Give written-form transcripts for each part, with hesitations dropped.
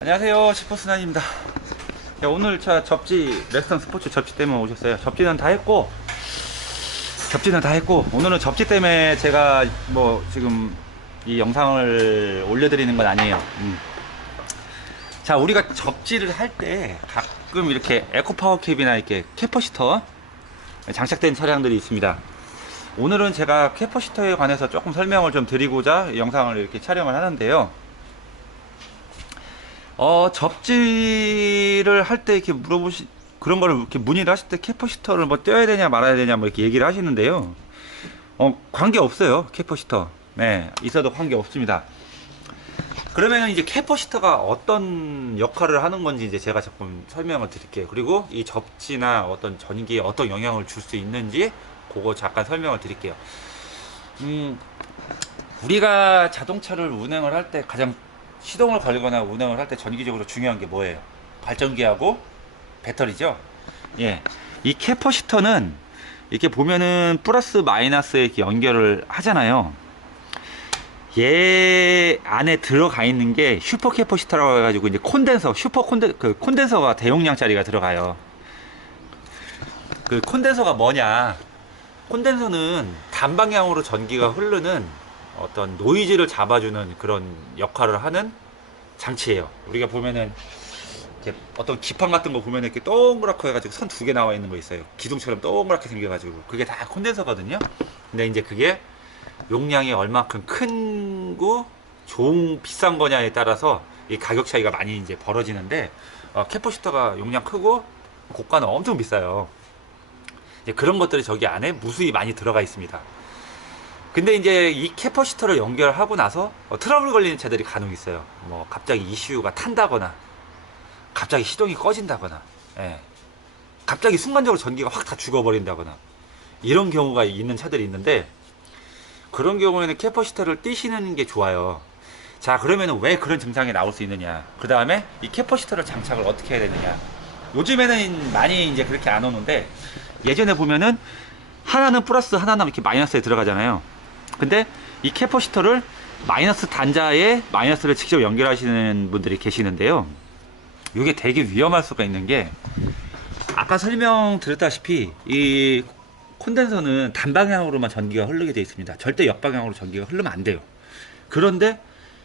안녕하세요, 슈퍼스나입니다. 오늘 차 접지 렉스턴 스포츠 접지 때문에 오셨어요. 접지는 다 했고 오늘은 접지 때문에 제가 뭐 지금 이 영상을 올려드리는 건 아니에요. 자, 우리가 접지를 할 때 가끔 이렇게 에코파워 캡이나 이렇게 캐퍼시터 장착된 차량들이 있습니다. 오늘은 제가 캐퍼시터에 관해서 조금 설명을 좀 드리고자 영상을 이렇게 촬영을 하는데요. 접지를 할 때 이렇게 그런 거를 이렇게 문의를 하실 때 캐퍼시터를 뭐 떼어야 되냐 말아야 되냐 뭐 이렇게 얘기를 하시는데요. 관계 없어요. 캐퍼시터. 네, 있어도 관계 없습니다. 그러면 이제 캐퍼시터가 어떤 역할을 하는 건지 이제 제가 조금 설명을 드릴게요. 그리고 이 접지나 어떤 전기에 어떤 영향을 줄 수 있는지 그거 잠깐 설명을 드릴게요. 우리가 자동차를 운행을 할 때 가장 시동을 걸거나 운행을 할 때 전기적으로 중요한 게 뭐예요? 발전기하고 배터리죠. 예, 이 캐퍼시터는 이렇게 보면은 플러스 마이너스에 이렇게 연결을 하잖아요. 얘 안에 들어가 있는 게 슈퍼 캐퍼시터라고 해가지고 이제 콘덴서가 대용량짜리가 들어가요. 그 콘덴서가 뭐냐? 콘덴서는 단방향으로 전기가 흐르는 어떤 노이즈를 잡아주는 그런 역할을 하는 장치예요. 우리가 보면은 이렇게 어떤 기판 같은 거 보면 이렇게 동그랗게 해가지고 선 두 개 나와 있는 거 있어요. 기둥처럼 동그랗게 생겨가지고 그게 다 콘덴서거든요. 근데 이제 그게 용량이 얼마큼 큰고 비싼 거냐에 따라서 이 가격 차이가 많이 이제 벌어지는데, 캐퍼시터가 용량 크고 고가는 엄청 비싸요. 이제 그런 것들이 저기 안에 무수히 많이 들어가 있습니다. 근데 이제 이 캐퍼시터를 연결하고 나서 트러블 걸리는 차들이 간혹 있어요. 뭐 갑자기 ECU가 탄다거나 갑자기 시동이 꺼진다거나, 예, 갑자기 순간적으로 전기가 확 다 죽어버린다거나 이런 경우가 있는 차들이 있는데, 그런 경우에는 캐퍼시터를 떼시는 게 좋아요. 자, 그러면 왜 그런 증상이 나올 수 있느냐, 그 다음에 이 캐퍼시터를 장착을 어떻게 해야 되느냐. 요즘에는 많이 이제 그렇게 안 오는데, 예전에 보면은 하나는 플러스 하나는 이렇게 마이너스에 들어가잖아요. 근데 이 캐퍼시터를 마이너스 단자에 마이너스를 직접 연결하시는 분들이 계시는데요. 이게 되게 위험할 수가 있는 게, 아까 설명드렸다시피 이 콘덴서는 단방향으로만 전기가 흐르게 되어 있습니다. 절대 역방향으로 전기가 흐르면 안 돼요. 그런데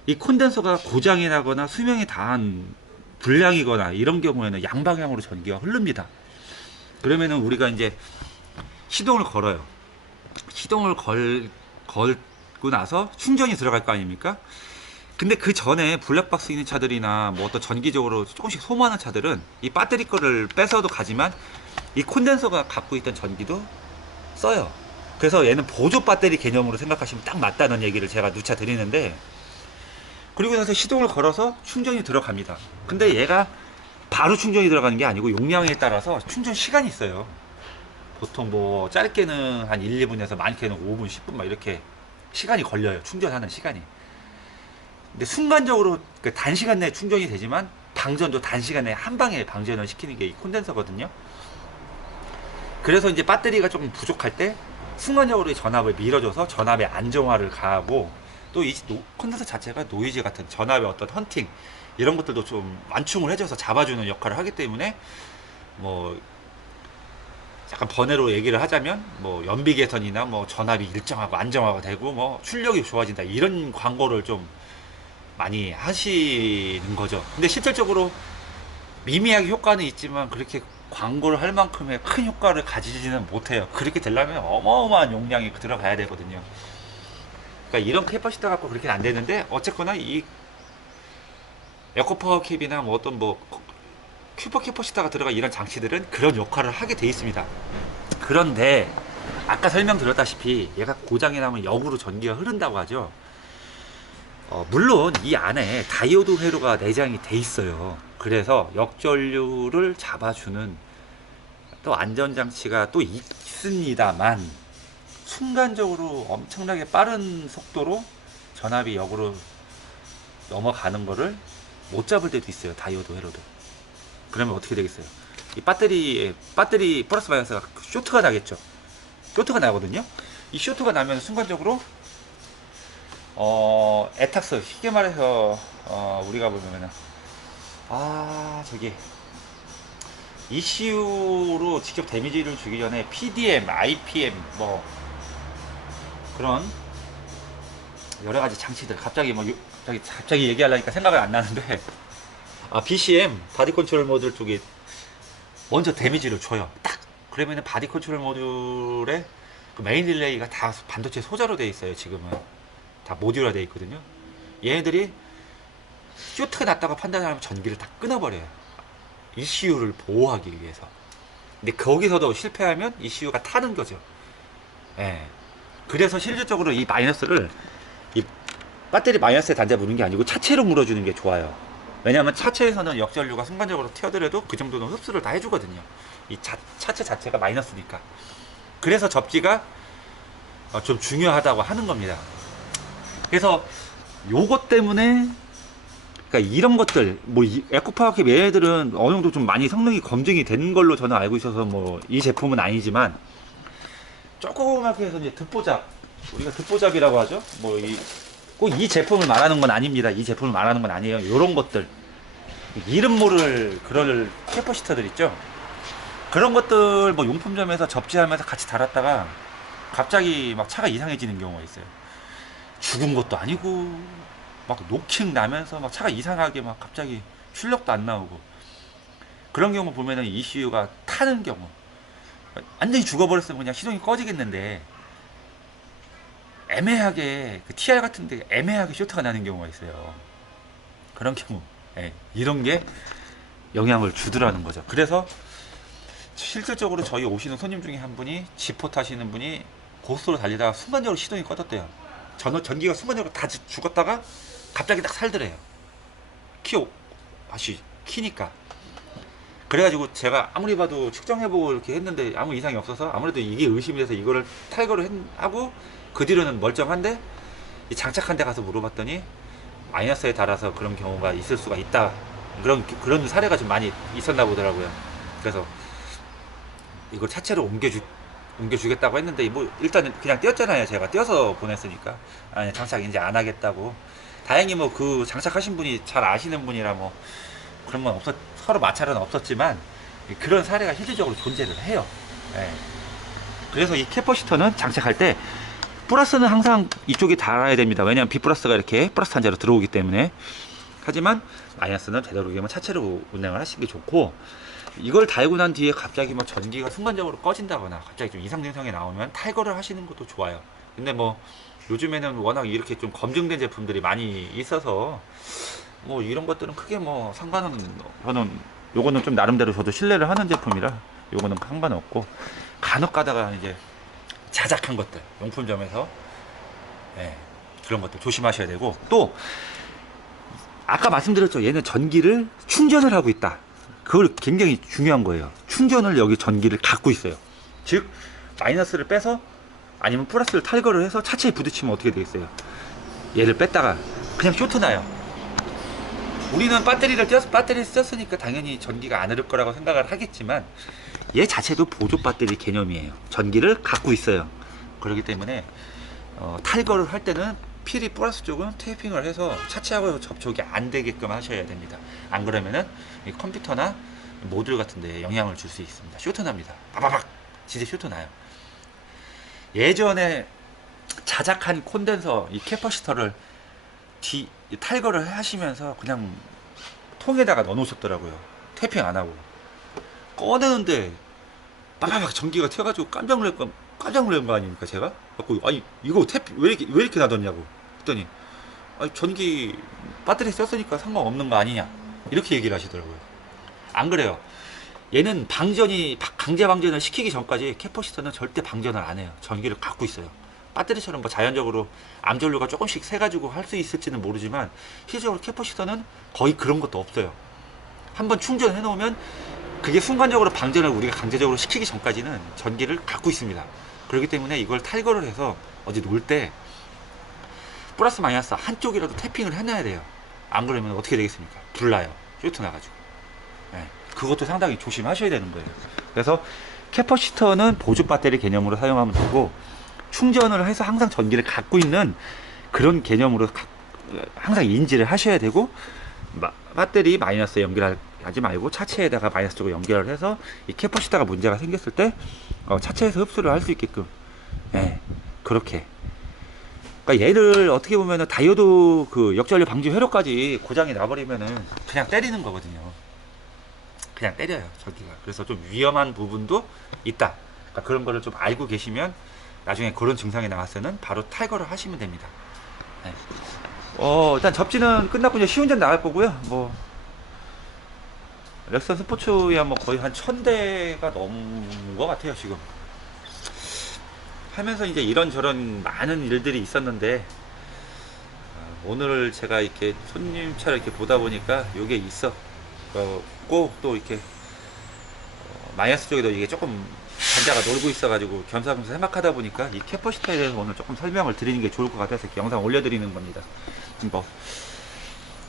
이 콘덴서가 고장이 나거나 수명이 다한 불량이거나 이런 경우에는 양방향으로 전기가 흐릅니다. 그러면은 우리가 이제 시동을 걸어요. 시동을 걸고 나서 충전이 들어갈 거 아닙니까? 근데 그 전에 블랙박스 있는 차들이나 뭐 어떤 전기적으로 조금씩 소모하는 차들은 이 배터리 거를 뺏어도 가지만 이 콘덴서가 갖고 있던 전기도 써요. 그래서 얘는 보조 배터리 개념으로 생각하시면 딱 맞다는 얘기를 제가 누차 드리는데, 그리고 나서 시동을 걸어서 충전이 들어갑니다. 근데 얘가 바로 충전이 들어가는 게 아니고 용량에 따라서 충전 시간이 있어요. 보통 뭐 짧게는 한 1, 2분에서 많게는 5분, 10분 막 이렇게 시간이 걸려요. 충전하는 시간이. 근데 순간적으로 단시간 내에 충전이 되지만 방전도 단시간 내에 한 방에 방전을 시키는 게 이 콘덴서거든요. 그래서 이제 배터리가 조금 부족할 때 순간적으로 이 전압을 밀어줘서 전압의 안정화를 가하고, 또 이 콘덴서 자체가 노이즈 같은 전압의 어떤 헌팅 이런 것들도 좀 완충을 해줘서 잡아주는 역할을 하기 때문에, 뭐 약간 번외로 얘기를 하자면 뭐 연비 개선이나 뭐 전압이 일정하고 안정화가 되고 뭐 출력이 좋아진다 이런 광고를 좀 많이 하시는 거죠. 근데 실질적으로 미미하게 효과는 있지만 그렇게 광고를 할 만큼의 큰 효과를 가지지는 못해요. 그렇게 되려면 어마어마한 용량이 들어가야 되거든요. 그러니까 이런 캐퍼시터 갖고 그렇게는 안 되는데, 어쨌거나 이 에코파워 캡이나 뭐 어떤 뭐 큐퍼 캐퍼시터가 들어가 이런 장치들은 그런 역할을 하게 돼 있습니다. 그런데 아까 설명드렸다시피 얘가 고장이 나면 역으로 전기가 흐른다고 하죠. 물론 이 안에 다이오드 회로가 내장이 돼 있어요. 그래서 역전류를 잡아주는 또 안전장치가 또 있습니다만, 순간적으로 엄청나게 빠른 속도로 전압이 역으로 넘어가는 거를 못 잡을 때도 있어요. 다이오드 회로도. 그러면 어떻게 되겠어요? 이 배터리 플러스 마이너스가 쇼트가 나겠죠. 쇼트가 나거든요. 이 쇼트가 나면 순간적으로 애탁스, 쉽게 말해서 우리가 보면은 저기 ECU로 직접 데미지를 주기 전에 PDM, IPM 뭐 그런 여러 가지 장치들 갑자기 얘기하려니까 생각이 안 나는데 BCM 바디 컨트롤 모듈 쪽에 먼저 데미지를 줘요. 딱 그러면은 바디 컨트롤 모듈에 그 메인 릴레이가 다 반도체 소자로 되어 있어요. 지금은 다 모듈화 되어 있거든요. 얘네들이 쇼트가 났다고 판단하면 전기를 다 끊어버려요. ECU를 보호하기 위해서. 근데 거기서도 실패하면 ECU가 타는 거죠. 예. 그래서 실질적으로 이 마이너스를 이 배터리 마이너스에 단자 무는 게 아니고 차체로 물어주는 게 좋아요. 왜냐하면 차체에서는 역전류가 순간적으로 튀어들어도 그 정도는 흡수를 다 해주거든요. 이 차체 자체가 마이너스니까. 그래서 접지가 좀 중요하다고 하는 겁니다. 그래서 요것 때문에 그러니까 이런 것들 뭐 에코파워캡 얘네들은 어느 정도 좀 많이 성능이 검증이 된 걸로 저는 알고 있어서 뭐 이 제품은 아니지만 조그맣게 해서 이제 듣보잡, 우리가 듣보잡이라고 하죠. 뭐 꼭 이 제품을 말하는 건 아닙니다. 이 제품을 말하는 건 아니에요. 요런 것들 이름 모를 그럴 캐퍼시터들 있죠. 그런 것들 뭐 용품점에서 접지하면서 같이 달았다가 갑자기 막 차가 이상해지는 경우가 있어요. 죽은 것도 아니고 막 노킹 나면서 막 차가 이상하게 막 갑자기 출력도 안 나오고 그런 경우 보면은 ECU가 타는 경우 완전히 죽어버렸으면 그냥 시동이 꺼지겠는데 애매하게 그 TR 같은데 애매하게 쇼트가 나는 경우가 있어요. 그런 경우 이런 게 영향을 주더라는 거죠. 그래서 실질적으로 저희 오시는 손님 중에 한 분이 지포 타시는 분이 고속도로 달리다가 순간적으로 시동이 꺼졌대요. 전기가 순간적으로 다 죽었다가 갑자기 딱 살더래요. 다시 키니까. 그래가지고 제가 아무리 봐도 측정해보고 이렇게 했는데 아무 이상이 없어서 아무래도 이게 의심이 돼서 이거를 탈거를 하고 그 뒤로는 멀쩡한데 이 장착한 데 가서 물어봤더니 마이너스에 달아서 그런 경우가 있을 수가 있다. 그런 사례가 좀 많이 있었나 보더라고요. 그래서 이걸 차체로 옮겨주겠다고 했는데 뭐 일단은 그냥 떼었잖아요. 제가 떼어서 보냈으니까 아니 장착 이제 안 하겠다고. 다행히 뭐 그 장착하신 분이 잘 아시는 분이라 뭐 그런 건 서로 마찰은 없었지만 그런 사례가 실질적으로 존재를 해요. 그래서 이 캐퍼시터는 장착할 때 플러스는 항상 이쪽에 달아야 됩니다. 왜냐하면 B 플러스가 이렇게 플러스 단자로 들어오기 때문에. 하지만 마이너스는 되도록이면 차체로 운행을 하시는 게 좋고, 이걸 달고 난 뒤에 갑자기 뭐 전기가 순간적으로 꺼진다거나 갑자기 좀 이상 증상이 나오면 탈거를 하시는 것도 좋아요. 근데 뭐 요즘에는 워낙 이렇게 좀 검증된 제품들이 많이 있어서 뭐 이런 것들은 크게 뭐 상관은, 저는 요거는 좀 나름대로 저도 신뢰를 하는 제품이라 요거는 상관없고, 간혹 가다가 이제 자작한 것들 용품점에서 그런 것들 조심하셔야 되고, 또 아까 말씀드렸죠. 얘는 전기를 충전을 하고 있다. 그걸 굉장히 중요한 거예요. 충전을 여기 전기를 갖고 있어요. 즉 마이너스를 빼서 아니면 플러스를 탈거를 해서 차체에 부딪히면 어떻게 되겠어요? 얘를 뺐다가 그냥 쇼트 나요. 우리는 배터리를 썼으니까 당연히 전기가 안 흐를 거라고 생각을 하겠지만 얘 자체도 보조 배터리 개념이에요. 전기를 갖고 있어요. 그렇기 때문에 탈거를 할 때는 필히 플러스 쪽은 테이핑을 해서 차체하고 접촉이 안 되게끔 하셔야 됩니다. 안 그러면은 이 컴퓨터나 모듈 같은 데 영향을 줄 수 있습니다. 쇼트 납니다. 바바박 진짜 쇼트 나요. 예전에 자작한 콘덴서 이 캐퍼시터를 탈거를 하시면서 그냥 통에다가 넣어 놓으셨더라고요. 테이핑 안 하고 꺼내는데 빠바박 전기가 튀어가지고 깜짝 놀란 거 아닙니까 제가? 아니 이거 테이핑 왜 이렇게 놔뒀냐고 했더니 아니 전기 배터리 썼으니까 상관없는 거 아니냐 이렇게 얘기를 하시더라고요. 안 그래요. 얘는 강제 방전을 시키기 전까지 캐퍼시터는 절대 방전을 안 해요. 전기를 갖고 있어요. 배터리처럼 뭐 자연적으로 암전류가 조금씩 새가지고 할 수 있을지는 모르지만 실질적으로 캐퍼시터는 거의 그런 것도 없어요. 한번 충전해 놓으면 그게 순간적으로 방전을 우리가 강제적으로 시키기 전까지는 전기를 갖고 있습니다. 그렇기 때문에 이걸 탈거를 해서 어디 놓을 때 플러스 마이너스 한쪽이라도 태핑을 해놔야 돼요. 안 그러면 어떻게 되겠습니까? 불나요. 쇼트 나가지고. 그것도 상당히 조심하셔야 되는 거예요. 그래서 캐퍼시터는 보조 배터리 개념으로 사용하면 되고, 충전을 해서 항상 전기를 갖고 있는 그런 개념으로 항상 인지를 하셔야 되고, 배터리 마이너스에 연결하지 말고 차체에다가 마이너스 쪽으로 연결을 해서 이 캐퍼시터가 문제가 생겼을 때 차체에서 흡수를 할 수 있게끔, 예, 그렇게. 그러니까 얘를 어떻게 보면은 다이오드 그 역전류 방지 회로까지 고장이 나버리면은 그냥 때리는 거거든요. 그냥 때려요, 전기가. 그래서 좀 위험한 부분도 있다. 그러니까 그런 거를 좀 알고 계시면 나중에 그런 증상이 나왔을 때는 바로 탈거를 하시면 됩니다. 네. 일단 접지는 끝났고 이제 시운전 나갈 거고요. 뭐 렉선 스포츠야 뭐 거의 한 1000대가 넘은 것 같아요 지금. 하면서 이제 이런저런 많은 일들이 있었는데, 오늘 제가 이렇게 손님 차를 이렇게 보다 보니까 요게 있었고, 또 이렇게 마이너스 쪽에도 이게 조금 단자가 놀고 있어가지고 겸사겸사 생각하다 보니까 이 캐퍼시터에 대해서 오늘 조금 설명을 드리는 게 좋을 것 같아서 이렇게 영상 올려드리는 겁니다. 뭐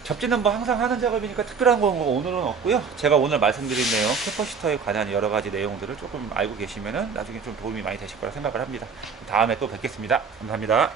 접지는 뭐 항상 하는 작업이니까 특별한 건 오늘은 없고요. 제가 오늘 말씀드린 내용, 캐퍼시터에 관한 여러 가지 내용들을 조금 알고 계시면은 나중에 좀 도움이 많이 되실 거라 생각을 합니다. 다음에 또 뵙겠습니다. 감사합니다.